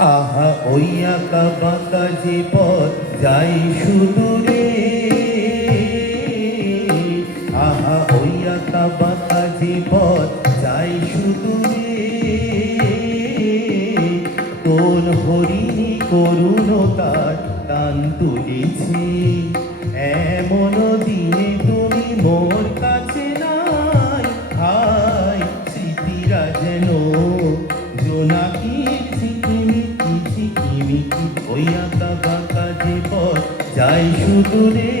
আহা ওই আঁকা বাঁকা যে পথ যাই সুদূরে, আহা ওই আঁকা বাঁকা যে পথ যাই সুদূরে, কোন হরিণী করুণতার টান তুলেছে, এমন দিনে তুমি মোর কাছে নাই। হায় স্মৃতিরা যেন জোনাকির ঝিকিমিকি ঝিকিমিকি, ওই আঁকা বাঁকা যে পথ যাই সুদূরে।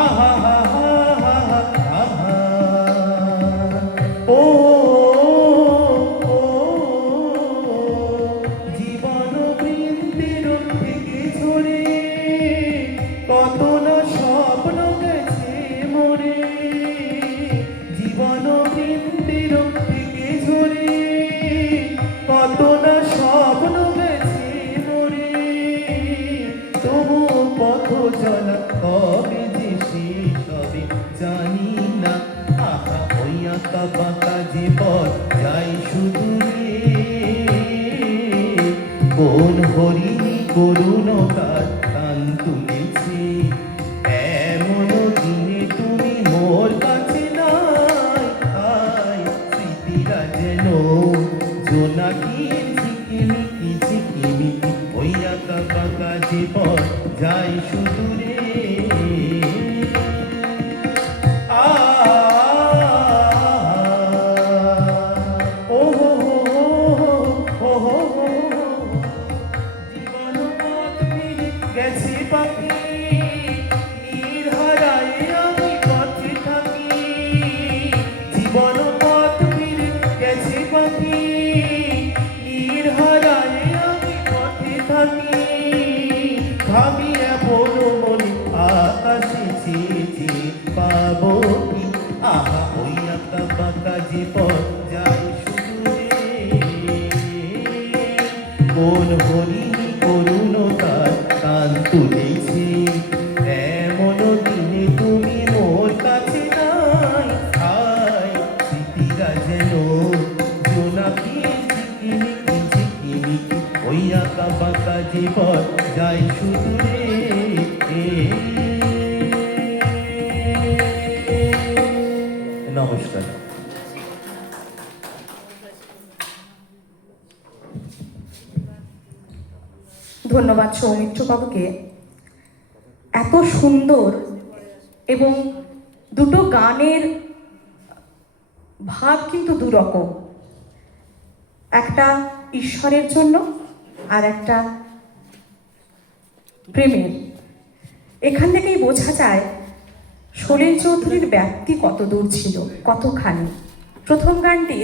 আহা হা হা হা হা হা, ও জীবন বৃন্দের থেকে ঝরে, কত না স্বপ্ন গেছে মরে। জীবন বৃন্দের থেকে ঝরে, কত না স্বপ্ন গেছে মরে। তবু পথ চলা কবে যে শেষ হবে জানি না। আহা ওই আঁকা বাঁকা যে পথ যাই সুদূরে, কোন হরিণী করুণতার টান তুলেছে, এমন দিনে তুমি মোর কাছে নাই। আয় স্মৃতিরা যেন জোনাকির ঝিকিমিকি ঝিকিমিকি, ওই আঁকা বাঁকা যে পথ যাই সুদূরে। গেছি পাখি নীর হারায় আমি পথে থাকি, জীবন পথ ফিরে গেছি পাখি নীর হারায় আমি পথে থাকি। ভাবি এমন মনে আকাশে চেয়েছি পাবো কি, আহা ওই আঁকা বাঁকা যে পথ যাই সুদূরে, কোন হরিণী করুণতার টান তুলেছে, এমন দিনে তুমি মোর কাছে নাই। আয় স্মৃতিরা যেন জোনাকির ঝিকিমিকি ঝিকিমিকি, ওই আঁকা বাঁকা যে পথ যাই সুদূরে। নমস্কার। ধন্যবাদ সৌমিত্র বাবুকে। এত সুন্দর এবং দুটো গানের ভাব কিন্তু দুরকম, একটা ঈশ্বরের জন্য আর একটা প্রেমের। এখান থেকেই বোঝা যায় সলিল চৌধুরীর ব্যাপ্তি কত দূর ছিল, কতখানি। প্রথম গানটির